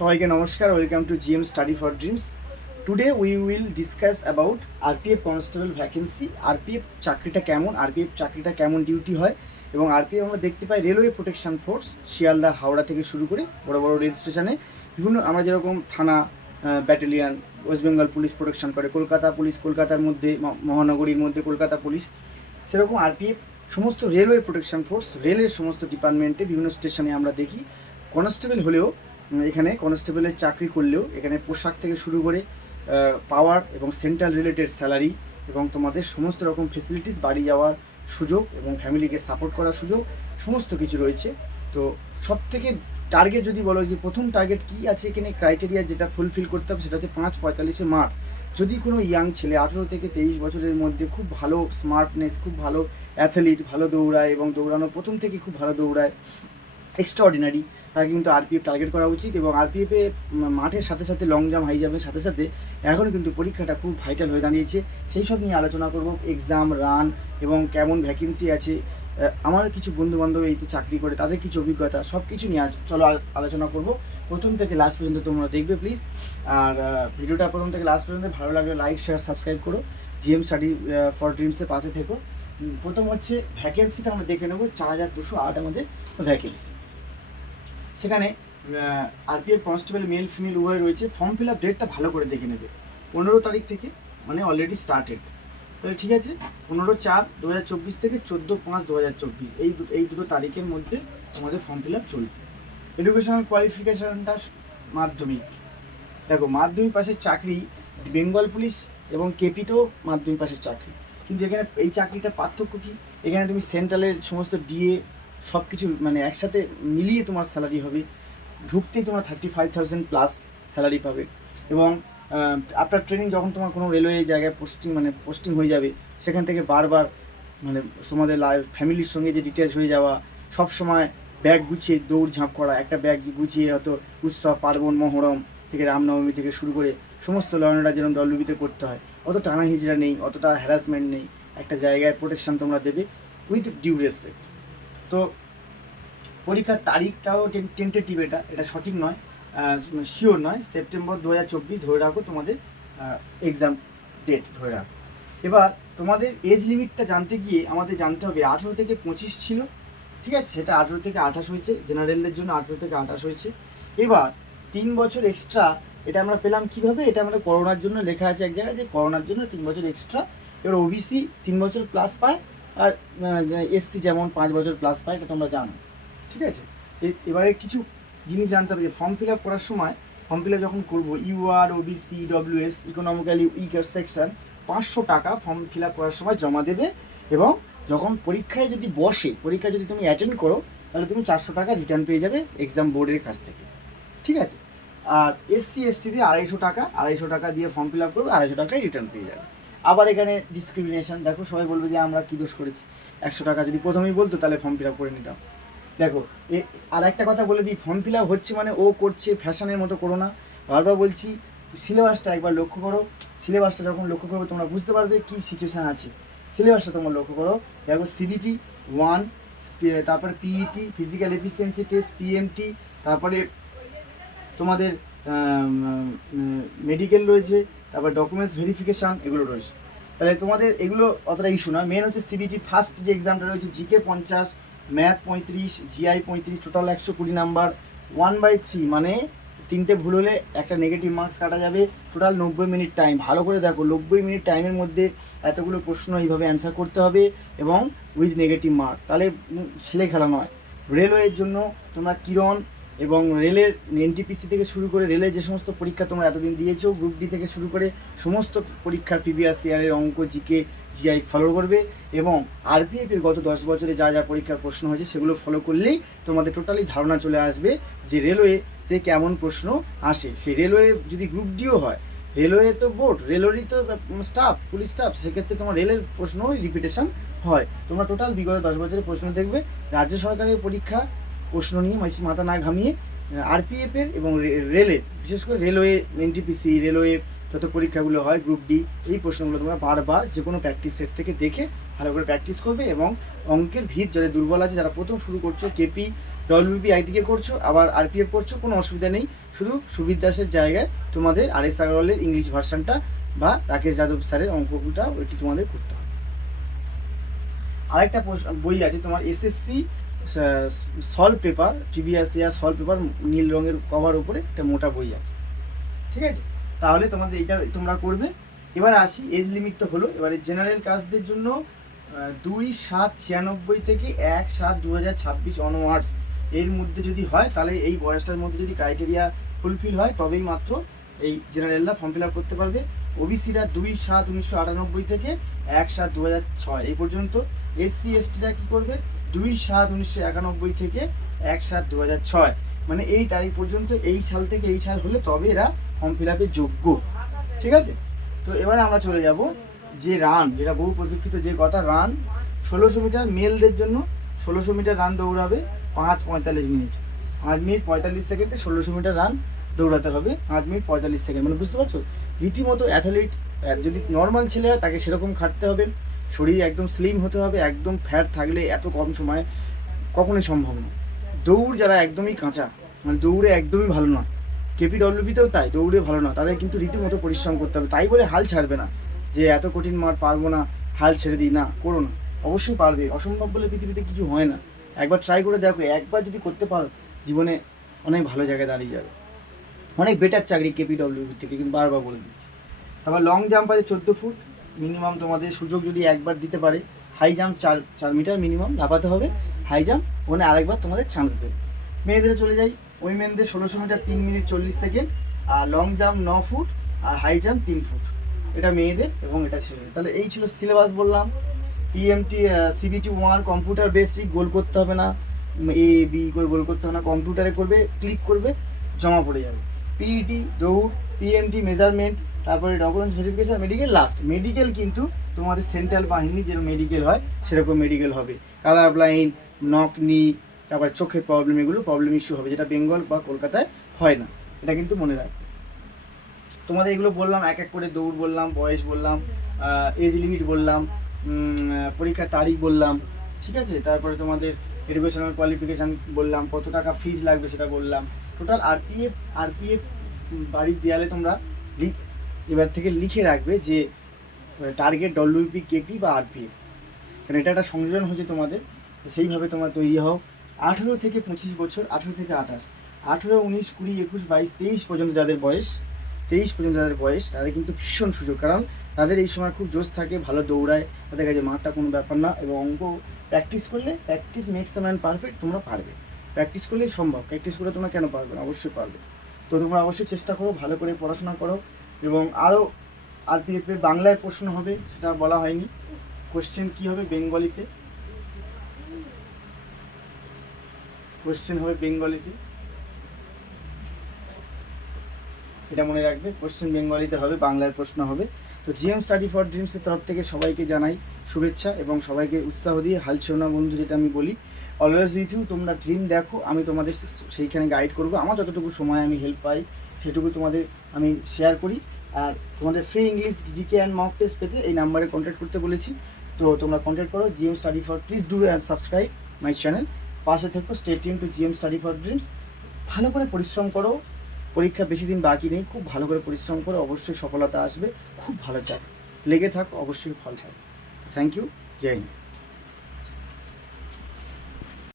সবাইকে নমস্কার welcome to GM study for dreams today we will discuss about RPF constable vacancy RPF চাকরিটা কেমন RPF চাকরিটা কেমন ডিউটি হয়, এবং আরপিএফ আমরা দেখতে পাই railway protection force Sealdah, Howrah থেকে শুরু করে বড় বড় রেল স্টেশনে বিভিন্ন আমরা যেরকম থানা battalion West Bengal police protection করে, কলকাতা পুলিশ কলকাতার মধ্যে মহানগরীর মধ্যে কলকাতা পুলিশ সেরকম আরপিএফ সমস্ত রেলওয়ে প্রোটেকশন ফোর্স রেলের সমস্ত ডিপার্টমেন্টে বিভিন্ন স্টেশনে আমরা দেখি। কনস্টেবল হলেও এখানে কনস্টেবলের চাকরি করলেও এখানে পোশাক থেকে শুরু করে পাওয়ার এবং সেন্ট্রাল রিলেটেড স্যালারি এবং তোমাদের সমস্ত রকম ফেসিলিটিস বাড়ি যাওয়ার সুযোগ এবং ফ্যামিলিকে সাপোর্ট করার সুযোগ, সমস্ত কিছু রয়েছে। তো সব থেকে টার্গেট যদি বলো যে প্রথম টার্গেট কি আছে এখানে ক্রাইটেরিয়া যেটা ফুলফিল করতে হবে সেটা হচ্ছে পাঁচ পঁয়তাল্লিশে মাঠ যদি কোনো ইয়াং ছেলে আঠেরো থেকে তেইশ বছরের মধ্যে খুব ভালো স্মার্টনেস খুব ভালো অ্যাথলিট ভালো দৌড়ায় এবং দৌড়ানো প্রথম থেকে খুব ভালো দৌড়ায় এক্সট্রাঅর্ডিনারি তাকে কিন্তু আরপিএফ টার্গেট করা উচিত এবং আরপিএফে মাঠের সাথে সাথে লং জাম্প হাই জাম্পের সাথে সাথে এখন কিন্তু পরীক্ষাটা খুব ভাইটাল হয়ে দাঁড়িয়েছে। সেই সব নিয়ে আলোচনা করব এক্সাম রান এবং কেমন ভ্যাকেন্সি আছে। আমার কিছু বন্ধু বান্ধব এইতে চাকরি করে, তাদের কিছু অভিজ্ঞতা সব কিছু নিয়ে চলো আলোচনা করব। প্রথম থেকে লাস্ট পর্যন্ত তোমরা দেখবে প্লিজ আর ভিডিওটা প্রথম থেকে লাস্ট পর্যন্ত ভালো লাগলে লাইক শেয়ার সাবস্ক্রাইব করো। জিএম স্টাডি ফর ড্রিমসের পাশে থেকো। প্রথম হচ্ছে ভ্যাকেন্সিটা আমরা দেখে নেব, চার হাজার দুশো আট আমাদের ভ্যাকেন্সি সেখানে আরপিএফ কনস্টেবল মেল ফিমেল উভয় রয়েছে। ফর্ম ফিল আপ ডেটটা ভালো করে দেখে নেবে। পনেরো তারিখ থেকে মানে অলরেডি স্টার্টেড তাহলে ঠিক আছে, পনেরো চার দু হাজার চব্বিশ থেকে চোদ্দ পাঁচ দু হাজার চব্বিশ, এই এই দুটো তারিখের মধ্যে তোমাদের ফর্ম ফিল আপ চলবে। এডুকেশনাল কোয়ালিফিকেশনটা মাধ্যমিক। দেখো, মাধ্যমিক পাশের চাকরি বেঙ্গল পুলিশ এবং কেপিতেও মাধ্যমিক পাশের চাকরি। কিন্তু এখানে এই চাকরিটার পার্থক্য কী? এখানে তুমি সেন্ট্রালের সমস্ত ডিএ সব কিছু মানে একসাথে মিলিয়ে তোমার স্যালারি হবে। ঢুকতেই তোমার thirty five thousand plus salary পাবে। এবং আফটার ট্রেনিং যখন তোমার কোনো রেলওয়ে জায়গায় পোস্টিং মানে পোস্টিং হয়ে যাবে, সেখান থেকে বারবার মানে তোমাদের লাইফ ফ্যামিলির সঙ্গে যে ডিটেলস হয়ে যাওয়া, সব সময় ব্যাগ গুছিয়ে, দৌড় ঝাঁপ করা, একটা ব্যাগ গুছিয়ে হয়তো উৎসব, পার্বণ, মহরম থেকে রামনবমী থেকে শুরু করে সমস্ত লর্নাররা যেরকম ডব্লিউবিতে করতে হয়, অত টানা হিজড়া নেই, অতটা হ্যারাসমেন্ট নেই, একটা জায়গায় প্রোটেকশন তোমরা দেবে উইথ ডিউ রেসপেক্ট তো পরীক্ষার তারিখটাও টেন্টেটিভ এটা এটা সঠিক নয়। শিওর নয়। সেপ্টেম্বর দু হাজার চব্বিশ ধরে রাখো তোমাদের এক্সাম ডেট ধরে রাখো। এবার তোমাদের এজ লিমিটটা জানতে গিয়ে আমাদের জানতে হবে, আঠেরো থেকে পঁচিশ ছিল। ঠিক আছে? সেটা আঠেরো থেকে আঠাশ হয়েছে। জেনারেলদের জন্য আঠেরো থেকে আঠাশ হয়েছে। এবার তিন বছর এক্সট্রা এটা আমরা পেলাম কীভাবে? এটা আমরা করোনার জন্য লেখা আছে এক জায়গায় যে করোনার জন্য তিন বছর এক্সট্রা এবার ওবিসি তিন বছর প্লাস পায়। আর এসসি যেমন পাঁচ বছর প্লাস পায়, এটা তোমরা জানো। ঠিক আছে? এবারে কিছু জিনিস জানতে হবে যে ফর্ম ফিল আপ করার সময় ফর্ম ফিল আপ যখন করব UR OBC EWS economically weaker section পাঁচশো টাকা ফর্ম ফিল আপ করার সময় জমা দেবে এবং যখন পরীক্ষায় যদি বসে পরীক্ষা যদি তুমি অ্যাটেন্ড করো, তাহলে তুমি চারশো টাকা রিটার্ন পেয়ে যাবে এক্সাম বোর্ডের কাছ থেকে। ঠিক আছে? আর এসসি, এসটি দিয়ে আড়াইশো টাকা আড়াইশো টাকা দিয়ে ফর্ম ফিল আপ করবে, আড়াইশো টাকায় রিটার্ন পেয়ে যাবে। আবার এখানে ডিসক্রিমিনেশন দেখো সবাই বলবে যে আমরা কী দোষ করেছি? একশো টাকা যদি প্রথমেই বলতো, তাহলে ফর্ম ফিল আপ করে নিতাম। দেখো, এ, আর একটা কথা বলে দিই ফর্ম ফিল আপ হচ্ছে মানে ও করছে ফ্যাশনের মতো করো না। বারবার বলছি সিলেবাসটা একবার লক্ষ্য করো। সিলেবাসটা যখন লক্ষ্য করবে, তোমরা বুঝতে পারবে কী সিচুয়েশান আছে। সিলেবাসটা তোমরা লক্ষ্য করো। দেখো সিবিটি ওয়ান তারপর PET physical efficiency test PMT তারপরে তোমাদের মেডিকেল রয়েছে। তারপর ডকুমেন্টস ভেরিফিকেশান এগুলো রয়েছে। তাহলে তোমাদের এগুলো অতটা ইস্যু না। মেন হচ্ছে সিবিটি ফার্স্ট যে এক্সামটা রয়েছে জিকে পঞ্চাশ ম্যাথ পঁয়ত্রিশ জিআই পঁয়ত্রিশ টোটাল একশো কুড়ি নাম্বার ওয়ান বাই থ্রি মানে তিনটে ভুল হলে একটা নেগেটিভ মার্কস কাটা যাবে। টোটাল নব্বই মিনিট টাইম ভালো করে দেখো, নব্বই মিনিট টাইমের মধ্যে এতগুলো প্রশ্ন এইভাবে অ্যান্সার করতে হবে এবং উইথ নেগেটিভ মার্ক তাহলে ছেলে খেলা নয়। রেলওয়ের জন্য তোমরা কিরণ এবং রেলের এনটিপিসি থেকে শুরু করে রেলের যে সমস্ত পরীক্ষা তোমরা এতদিন দিয়েছ গ্রুপ ডি থেকে শুরু করে সমস্ত পরীক্ষার প্রিভিয়াস ইয়ারের অঙ্ক জিকে জিআই ফলো করবে এবং আরপিএফ এর গত দশ বছরে যা যা পরীক্ষার প্রশ্ন হয়েছে সেগুলো ফলো করলেই তোমাদের টোটালি ধারণা চলে আসবে যে রেলওয়েতে কেমন প্রশ্ন আসে। সেই রেলওয়ে যদি গ্রুপ ডিও হয়, রেলওয়ে তো বোর্ড রেলেরই তো স্টাফ পুলিশ স্টাফ সেক্ষেত্রে তোমার রেলের প্রশ্ন রিপিটেশন হয়। তোমরা টোটাল বিগত দশ বছরের প্রশ্ন দেখবে, রাজ্য সরকারের পরীক্ষা প্রশ্ন নিয়ে মাথা না ঘামিয়ে আরপিএফ এর এবং রেলের, বিশেষ করে রেলওয়ে এনটিপিসি রেলওয়ে যত পরীক্ষাগুলো হয় গ্রুপ ডি এই প্রশ্নগুলো তোমরা বারবার যে কোনো প্র্যাকটিস সেট থেকে দেখে ভালো করে প্র্যাকটিস করবে এবং অঙ্কের ভিত যাদের দুর্বল আছে, যারা প্রথম শুরু করছ কেপি ডব্লিউবি একদিকে করছ, আবার আরপিএফ করছ, কোনো অসুবিধা নেই। শুধু সুবির দাসের জায়গায় তোমাদের আর এস আগরওয়ালের ইংলিশ ভার্সানটা বা রাকেশ যাদব স্যারের অঙ্কটা ওইটি তোমাদের করতে হবে। আরেকটা বই আছে তোমার SSC solve paper previous year solve paper নীল রঙের কভার উপরে একটা মোটা বই আছে। ঠিক আছে? তাহলে তোমাদের এইটা তোমরা করবে। এবার আসি এজ লিমিট তো হলো। এবারে জেনারেল কাস্টদের জন্য দুই সাত ছিয়ানব্বই থেকে এক সাত দু হাজার ছাব্বিশ অনওয়ার্ডস এর মধ্যে যদি হয়, তাহলে এই বয়সটার মধ্যে যদি ক্রাইটেরিয়া ফুলফিল হয়, তবেই মাত্র এই জেনারেলরা ফর্ম ফিল আপ করতে পারবে। ওবিসিরা দুই সাত উনিশশো আটানব্বই থেকে এক সাত দু হাজার ছয়, এই পর্যন্ত। এসসি এসটিরা কী করবে? দুই সাত উনিশশো একানব্বই থেকে এক সাত দু হাজার ছয়। মানে এই তারিখ পর্যন্ত এই সাল থেকে এই সাল হলে তবে এরা ফর্ম ফিল আপের যোগ্য। ঠিক আছে? তো এবারে আমরা চলে যাব যে রান যেটা বহু প্রতীক্ষিত যে কথা রান ষোলোশো মিটার মেলদের জন্য ষোলোশো মিটার রান দৌড়াবে পাঁচ পঁয়তাল্লিশ মিনিট। পাঁচ মিনিট পঁয়তাল্লিশ সেকেন্ডে ষোলোশো মিটার রান দৌড়াতে হবে পাঁচ মিনিট পঁয়তাল্লিশ সেকেন্ড। মানে বুঝতে পারছ? রীতিমতো অ্যাথলিট যদি নর্মাল ছেলে হয় তাকে সেরকম খাটতে হবে। শরীর একদম স্লিম হতে হবে, একদম ফ্যাট থাকলে এত কম সময়ে কখনোই সম্ভব নয় দৌড় যারা একদমই কাঁচা মানে দৌড়ে একদমই ভালো নয়। কেপিডব্লিউপিতেও তাই, দৌড়ে ভালো না তাদের কিন্তু রীতিমতো পরিশ্রম করতে হবে। তাই বলে হাল ছাড়বে না যে এত কঠিন মাঠ পারব না, হাল ছেড়ে দিই। না, করো না। অবশ্যই পারবে। অসম্ভব বলে পৃথিবীতে কিছু হয় না। একবার ট্রাই করে দেখো, একবার যদি করতে পারো, জীবনে অনেক ভালো জায়গায় দাঁড়িয়ে যাবে। অনেক বেটার চাকরি কেপিডব্লিউপি থেকে কিন্তু বারবার বলে দিচ্ছি। তারপর লং জাম্প আছে চোদ্দ ফুট। মিনিমাম তোমাদের সুযোগ যদি একবার দিতে পারে হাই জাম্প চার চার মিটার মিনিমাম লাফাতে হবে হাই জাম্প ওখানে আরেকবার তোমাদের চান্স দেবে। মেয়েদের চলে যাই উইমেনদের ষোলোশো মিটার তিন মিনিট চল্লিশ সেকেন্ড আর লং জাম্প ন ফুট আর হাই জাম্প তিন ফুট এটা মেয়েদের এবং এটা ছেলেদের। তাহলে এই ছিল সিলেবাস বললাম। PMT CBT one computer basic গোল করতে হবে না। এ বি করে গোল করতে হবে না। কম্পিউটারে করবে ক্লিক করবে, জমা পড়ে যাবে। পিইটি দৌড় পিএমটি মেজারমেন্ট তারপরে documents verification medical last medical কিন্তু তোমাদের সেন্ট্রাল বাহিনী যেরকম মেডিকেল হয়, সেরকম মেডিকেল হবে। কালার ব্লাইন্ড নক নি তারপরে চোখের প্রবলেম এগুলো প্রবলেম ইস্যু হবে, যেটা বেঙ্গল বা কলকাতায় হয় না। এটা কিন্তু মনে রাখবে। তোমাদের এগুলো বললাম, এক এক করে দৌড় বললাম, বয়স বললাম এজ লিমিট বললাম পরীক্ষার তারিখ বললাম, ঠিক আছে? তারপরে তোমাদের এডুকেশনাল কোয়ালিফিকেশান বললাম, কত টাকা ফিজ লাগবে সেটা বললাম। টোটাল আরপিএফ আরপিএফ বাড়ির দেয়ালে তোমরা লি- এবার থেকে লিখে রাখবে যে টার্গেট ডব্লিউপি কেপি বা আরপিএফ কারণ এটা একটা সংযোজন হচ্ছে তোমাদের সেইভাবে তোমার তৈরি হও। আঠেরো থেকে পঁচিশ বছর, আঠেরো থেকে আঠাশ। আঠেরো, উনিশ, কুড়ি, একুশ, বাইশ, তেইশ পর্যন্ত যাদের বয়স, তেইশ পর্যন্ত যাদের বয়স, তাদের কিন্তু ভীষণ সুযোগ। কারণ তাদের এই সময় খুব জোশ থাকে, ভালো দৌড়ায়, তাদের কাছে মাঠটা কোনো ব্যাপার না এবং অঙ্ক প্র্যাকটিস করলে practice makes the man perfect তোমরা পারবে। প্র্যাকটিস করলেই সম্ভব। প্র্যাকটিস করে তোমরা কেন পারবে না? অবশ্যই পারবে। তো তোমরা অবশ্যই চেষ্টা করো, ভালো করে পড়াশোনা করো এবং আরও আরপিএফে বাংলায় প্রশ্ন হবে, সেটা বলা হয়নি। কোশ্চেন কী হবে বেঙ্গলিতে? কোশ্চেন হবে বেঙ্গলিতে। এটা মনে রাখবে কোশ্চেন বেঙ্গলিতে হবে, বাংলায় প্রশ্ন হবে। তো জিএম স্টাডি ফর ড্রিমসের তরফ থেকে সবাইকে জানাই শুভেচ্ছা এবং সবাইকে উৎসাহ দিয়ে হাল ছেড়ো না বন্ধু যেটা আমি বলি। অলওয়েজ উইথ ইউ তোমরা ড্রিম দেখো, আমি তোমাদের সেইখানে গাইড করব। আমার যতটুকু সময় আমি হেল্প পাই, সেটুকু তোমাদের আমি শেয়ার করি। আর তোমাদের free English GK and mock test পেতে এই নাম্বারে কন্ট্যাক্ট করতে বলেছি। তো তোমরা কন্ট্যাক্ট করো GM study for please do and subscribe my channel পাশে থেকো state team to GM study for dreams ভালো করে পরিশ্রম করো, পরীক্ষা বেশি দিন বাকি নেই, খুব ভালো করে পরিশ্রম করো, অবশ্যই সফলতা আসবে, খুব ভালো চাক লেগে থাকো, অবশ্যই ফল পাবে। Thank you Joy Hind